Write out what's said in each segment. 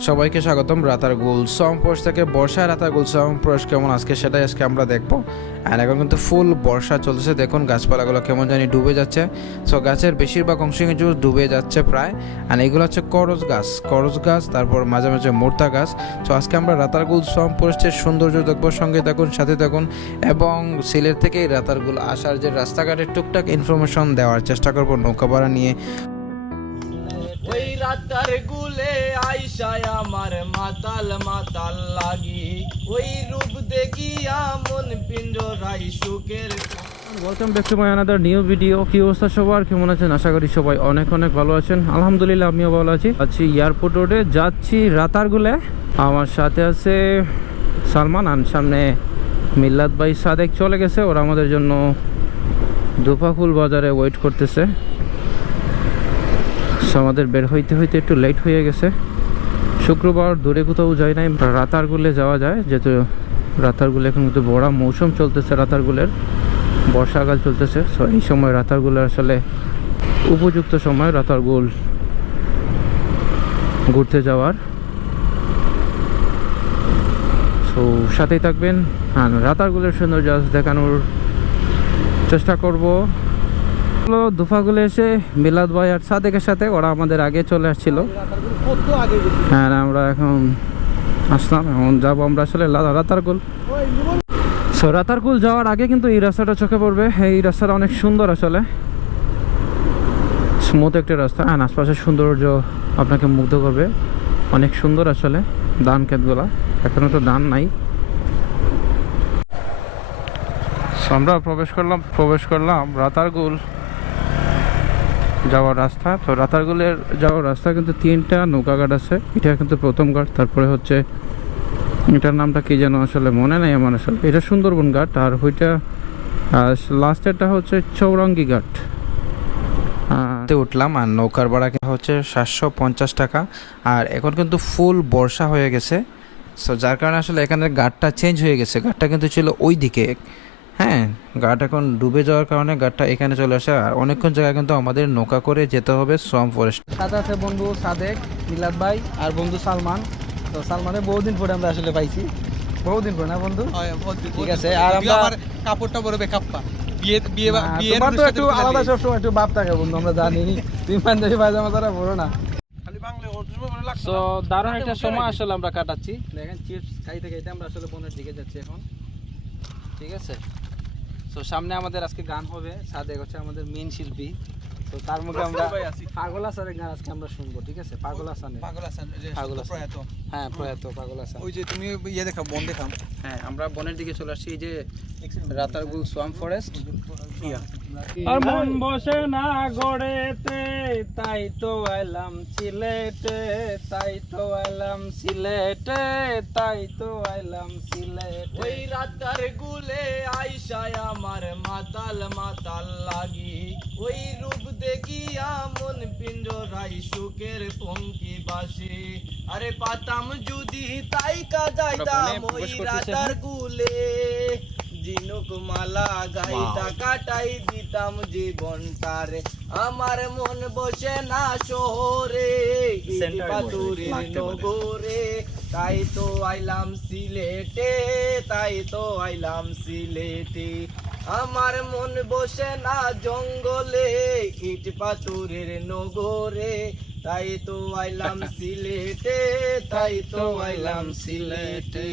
সবাইকে স্বাগতম রাতার গুল সম পোস্ট থেকে বর্ষা রাতার গুল সম পোস্ট কেমন? আজকে সেটাই আজকে আমরা দেখব। আর এখন কিন্তু ফুল বর্ষা চলতেছে। দেখুন, গাছপালাগুলো কেমন জানি ডুবে যাচ্ছে। সো গাছের বেশিরভাগ অংশ কিন্তু ডুবে যাচ্ছে প্রায়। আর এগুলো হচ্ছে করজ গাছ। করজ গাছ, তারপর মাঝে মাঝে মোর্তা গাছ। তো আজকে আমরা রাতারগুল সম পোস্টের সৌন্দর্য দেখব। সঙ্গে থাকুন, সাথে থাকুন। এবং সিলেট থেকে রাতারগুল আসার যে রাস্তাঘাটের টুকটাক ইনফরমেশন দেওয়ার চেষ্টা করব নৌকা ভাড়া নিয়ে। আইসায় আমার মাতাল মাতাল লাগি। ওই রূপ দেখিয়া মন পিঞ্জরাই সুখের welcome back to my another new video কি অবস্থা সবার? কেমন আছেন? আশা করি সবাই অনেক অনেক ভালো আছেন। আলহামদুলিল্লাহ, আমিও ভালো আছি। আছি এয়ারপোর্ট রোডে যাচ্ছি রাতারগুলে। আমার সাথে আছে সালমান আন সামনে মিল্লাত ভাই সাদেক চলে গেছে। ওরা আমাদের জন্য দুপাকুল বাজারে ওয়েট করতেছে। আমাদের বের হইতে হইতে একটু লেট হয়ে গেছে। শুক্রবার দূরে কোথাও যাই নাই। রাতারগুলে যাওয়া যায়, যেহেতু রাতারগুলে এখন কিন্তু বড় মৌসুম চলতেছে, রাতারগুলের বর্ষাকাল চলতেছে। সো এই সময় রাতারগুলের আসলে উপযুক্ত সময় রাতারগুল ঘুরতে যাওয়ার। সো সাথেই থাকবেন। আর রাতারগুলের সৌন্দর্য দেখানোর চেষ্টা করব। হলো দুফাগুলে এসে মিলাদ ভাই আর সাদেকের সাথে, ওরা আমাদের আগে চলে আসছিল। হ্যাঁ আমরা এখন আসলাম, এখন যাব আমরা আসলে রাতারগুল সো রাতারকুল যাওয়ার আগে কিন্তু এই রাস্তাটা চোখে পড়বে। এই রাস্তাটা অনেক সুন্দর আসলে। স্মুথ একটা রাস্তা। আর আশপাশের সৌন্দর্য আপনাকে মুগ্ধ করবে। অনেক সুন্দর আসলে ধান ক্ষেতগুলা এখনও তো ধান নাই। আমরা প্রবেশ করলাম প্রবেশ করলাম রাতারগুল যাওয়ার রাস্তা। তো রাতারগুলের যাওয়ার রাস্তা কিন্তু তিনটা নৌকা ঘাট আছে। এটা কিন্তু প্রথম ঘাট, তারপরে হচ্ছে এটার নামটা কি যেন আসলে মনে নেই আমার আসলে। এটা সুন্দরবন ঘাট আর ওইটা লাস্টেরটা হচ্ছে চৌরঙ্গি ঘাট। উঠলাম আর নৌকার ভাড়া হচ্ছে সাতশো পঞ্চাশ টাকা। আর এখন কিন্তু ফুল বর্ষা হয়ে গেছে। সো যার কারণে আসলে এখানে গাড়টা চেঞ্জ হয়ে গেছে। গাড়টা কিন্তু ছিল ওই দিকে হ্যাঁ গাট এখন ডুবে যাওয়ার কারণে গাড়টা এখানে চলে আসে আর অনেকক্ষণ জায়গায় কিন্তু আমাদের নৌকা করে যেতে হবে সোয়াম ফরেস্ট। সাথে আছে বন্ধু সাদেক মিলাদ ভাই আর বন্ধু সালমান। তো সালমানের বহুদিন পরে আমরা আসলে পাইছি। বহুদিন পরে না বন্ধু? ঠিক আছে আর আমরা কাপড়টা পরবে কাপ্পা বিয়ে বিয়ে না, তো একটু আলাদা সবসময় একটু ভাব থাকে বন্ধু আমরা জানি। তুমি পাঞ্জাবি পায়জামা তারা পড়ো না। খালি বাংলা ওর জন্য মনে লাগছে তো দারুণ একটা সময় আসলে আমরা কাটাচ্ছি। দেখেন চিপস খাইতে খাইতে আমরা আসলে বনের দিকে যাচ্ছি এখন। ঠিক আছে? তো সামনে আমাদের আজকে গান হবে সাদেক হচ্ছে আমাদের মেন শিল্পী। তো তার মধ্যে আমরা আছি। পাগল আসারের গান আজকে আমরা শুনব ঠিক আছে? পাগল আসানে পাগল আসান পাগল প্রয়াত। হ্যাঁ প্রয়াত পাগল আসান ওই যে তুমি ইয়ে দেখো বন দেখাম হ্যাঁ আমরা বনের দিকে চলে আসছি এই যে রাতারগুল সোয়াম ফরেস্ট আর মন বসে না গড়েতে তাই তো আইলাম সিলেটে তাই তো আইলাম সিলেটে তাই তো আইলাম সিলেটে। ওই রাতার গুলে আইসায় আমার মাতাল মাতাল লাগি। ওই রূপ দেখিয়া মন পিঞ্জরাই সুখের পঙ্কি বাসি। আরে পাতাম যদি তাই কা যাইতাম ওই রাতার গুলে। জিনুক মালা গাইতা কাটাই দিতাম জীবনটারে। আমার মন বসে না শহরে নগরে। তাই তো আইলাম সিলেটে তাই তো আইলাম সিলেটে। আমার মন বসে না জঙ্গলে ইট পাথুরের নগরে। তাই তো আইলাম সিলেটে তাই তো আইলাম সিলেটে।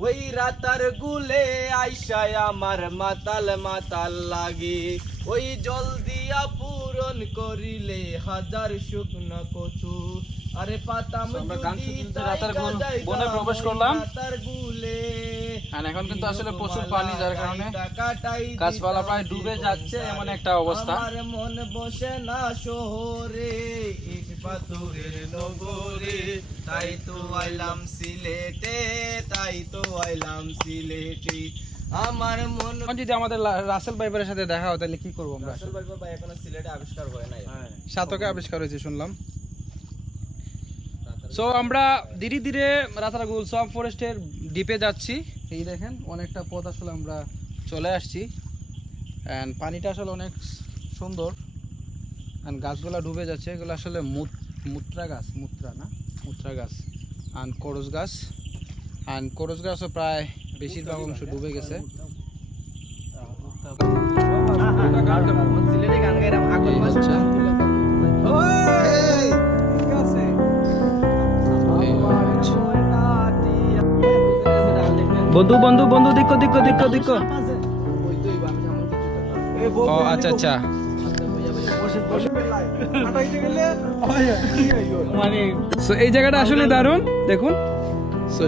ওই রাতার গুলে আইসায় আমার মাতাল মাতাল লাগে। ওই জল দিয়া পূরণ করিলে হাজার শুকনো কচু। আরে পাতাম বনে প্রবেশ করলাম। আর এখন কিন্তু আসলে প্রচুর পানি যার কারণে গাছপালা প্রায় ডুবে যাচ্ছে এমন একটা অবস্থা। আমার মন বসে না শহরে ইট পাথরের নগরে। তাই তো আইলাম সিলেটে তাই তো আইলাম সিলেটে। আমার মন যদি আমাদের রাসেল ভাইবারের সাথে দেখা হয় তাহলে কি করব আমরা? রাসেল ভাই ভাই এখনও সিলেটে আবিষ্কার হয় নাই। সাতকে আবিষ্কার হয়েছে শুনলাম। সো আমরা ধীরে ধীরে রাতারগুল সব ফরেস্টের ডিপে যাচ্ছি। এই দেখেন অনেকটা পথ আসলে আমরা চলে আসছি। অ্যান্ড পানিটা আসলে অনেক সুন্দর। অ্যান্ড গাছগুলো ডুবে যাচ্ছে এগুলো আসলে মুত মুত্রা গাছ মুত্রা না? মুত্রা গাছ। অ্যান্ড করস গাছ। অ্যান্ড করস গাছও প্রায় বেশিরভাগ অংশ ডুবে গেছে। বন্ধু বন্ধু বন্ধু দেখো দেখো দেখো দেখো। ও আচ্ছা আচ্ছা। সো এই জায়গাটা আসলে দারুণ দেখুন। সো